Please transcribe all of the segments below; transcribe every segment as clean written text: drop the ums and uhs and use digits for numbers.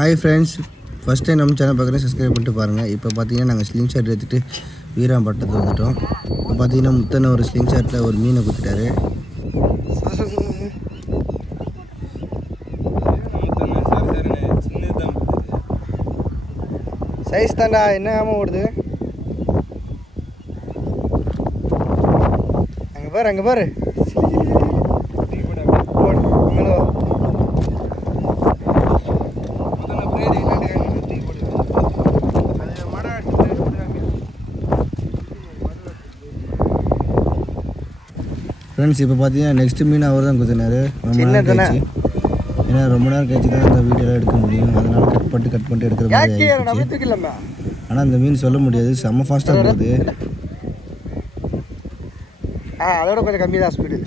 Hi friends, first time நம்ம channel பார்க்குறேன், subscribe பண்ணிட்டு பாருங்கள். இப்போ பார்த்தீங்கன்னா நாங்கள் ஸ்லிங் ஷாட் எடுத்துகிட்டு வீராம்பட்டத்துக்கு வந்துவிட்டோம். இப்போ பார்த்தீங்கன்னா முத்தனை ஒரு ஸ்லிங் ஷாட்டில் ஒரு மீனை குத்திட்டாரு. சைஸ் தாண்டா, என்ன ஆமாம் ஓடுது. அங்கே பாரு ஃப்ரெண்ட்ஸ். இப்போ பார்த்தீங்கன்னா நெக்ஸ்ட் மீன் அவர் தான் குத்தினார். ஏன்னா ரொம்ப நேரம் கழிச்சு தான் இந்த வீடியோலாம் எடுக்க முடியும், அதனால் கட் பண்ணிட்டு எடுக்கிற மாதிரி. ஆனால் இந்த மீன் சொல்ல முடியாது, செம்ம ஃபாஸ்ட்டாக போகுது. அதோட கொஞ்சம் கம்மி தான் ஸ்பீடு.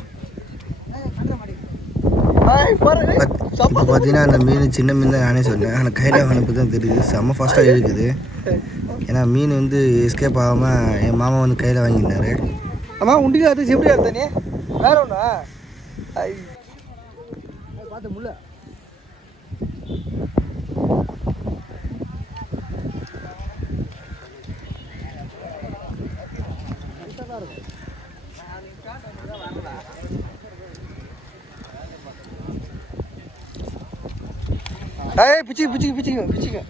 இப்போ பார்த்தீங்கன்னா அந்த மீன் சின்ன மீன் தான் நானே சொன்னேன், ஆனால் கையில் அனுப்பு தான் தெரியுது, செம்ம ஃபாஸ்ட்டாக இருக்குது. ஏன்னா மீன் வந்து எஸ்கேப் ஆகாமல் என் மாமா வந்து கையில் வாங்கியிருந்தாரு. ஆமாம் உண்டியில் அது எப்படியா தானே வேற ஒன்றா பார்த்து முல்ல. பிச்சுங்க.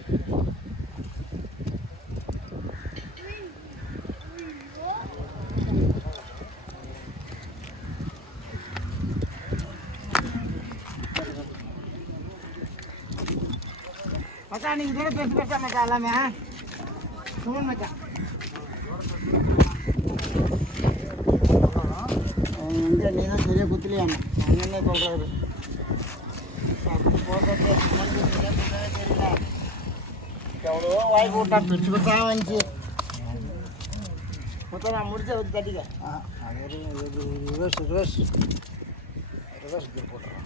மச்சான் நீங்க கூட பெருசா மச்சான் எல்லாமே சுமன் மச்சான். இங்கே நீ தான் சரியாக குத்துலையாமா, என்ன சொல்கிறாரு. எவ்வளோ வாய்ப்பு விட்டா பெருசா வந்துச்சு. மொத்தம் நான் முடிச்ச வச்சு தட்டிக்க. ரிவர்ஸ் போட்டுறேன்.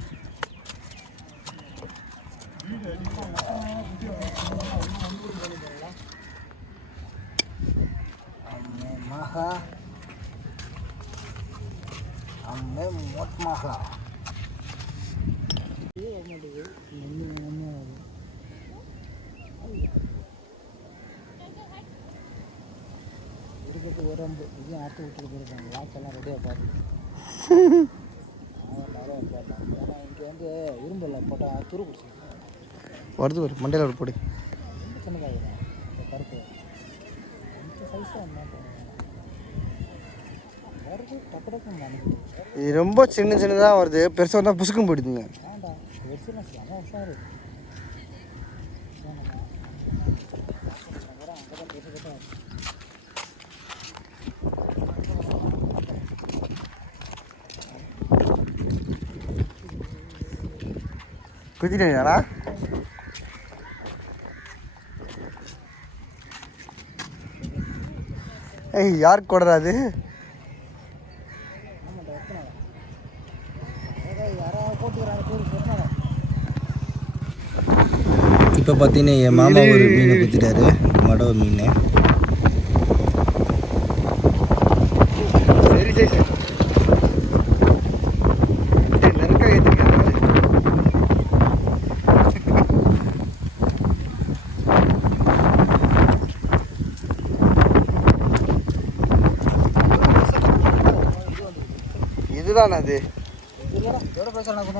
ஒரு அம்பு இதையும் அறுத்து விட்டுட்டு போயிருக்காங்க. லாச்செல்லாம் ரெடியாக பார்த்து ஏன்னா இங்கே வந்து இரும்புல போட்டால் துரு பிடிச்சி வருது. ஒரு மண்டையில் ஒரு பொடி சின்னதாக கருப்பு சைஸாக வருது. டக்கு இது ரொம்ப சின்னதாக வருது, பெருசாக வந்தால் புசுக்கும் போயிடுதுங்க. குதிட்டீங்களா? ஏய் யாருக்கு கொடுறாது? இப்போ பார்த்தீங்கன்னா என் மாமா ஒரு மீனை குத்திட்டாரு, மடவை மீன். சரி இதுதான் அது எவ்வளோ பேசுகிறேன் கூட.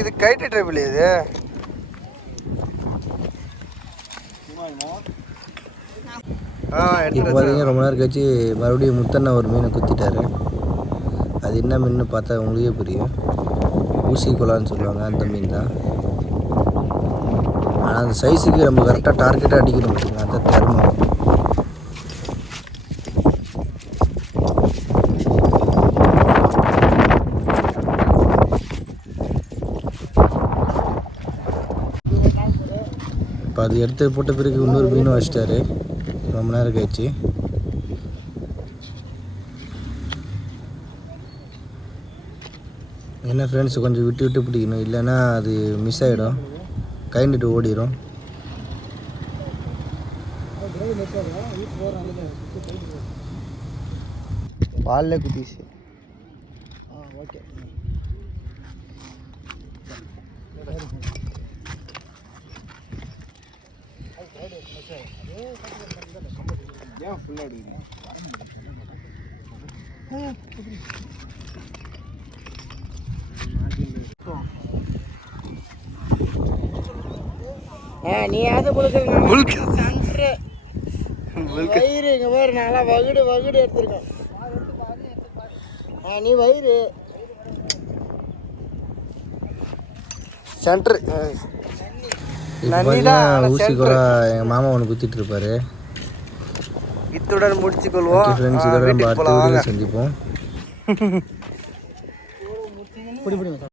இது கைட்டு ட்ரைபிள். இது இப்போ பார்த்தீங்கன்னா ரொம்ப நேரம் கழிச்சு மறுபடியும் முத்தண்ணா ஒரு மீனை குத்திட்டாரு. அது என்ன மீன் பார்த்தா உங்களுக்கே புரியும். ஊசி குலான்னு சொல்லுவாங்க, அந்த மீன் தான். ஆனால் அந்த சைஸுக்கு நம்ம கரெக்டாக டார்கெட்டாக அடிக்கணும் பார்த்தீங்கன்னா, அந்த தருமம். இப்போ அது எடுத்து போட்ட பிறகு இன்னொரு மீனும் வச்சிட்டாரு ரொம்ப நேரம் கழிச்சு. என்ன ஃப்ரெண்ட்ஸ், கொஞ்சம் விட்டு பிடிக்கணும், இல்லைன்னா அது மிஸ் ஆகிடும், கைண்டுட்டு ஓடிடும். பாலில் குட்டிச்சு. ஓகே. ஏன் ஃபுல்லாக எடுக்குறீங்க? நீ அதை வயிறு இங்கே பாரு, நல்லா வகுடு எடுத்துருக்கேன். நீ வயிறு சென்ட்ரு ஊசி கூட எங்கள் மாமா ஒன்று குத்திட்டு இருப்பாரு. இத்துடன் முடிச்சுக்கொள்வோம். ஃப்ரெண்ட்ஸ், இதோட நம்ம அடுத்த வீடியோவில் சந்திப்போம்.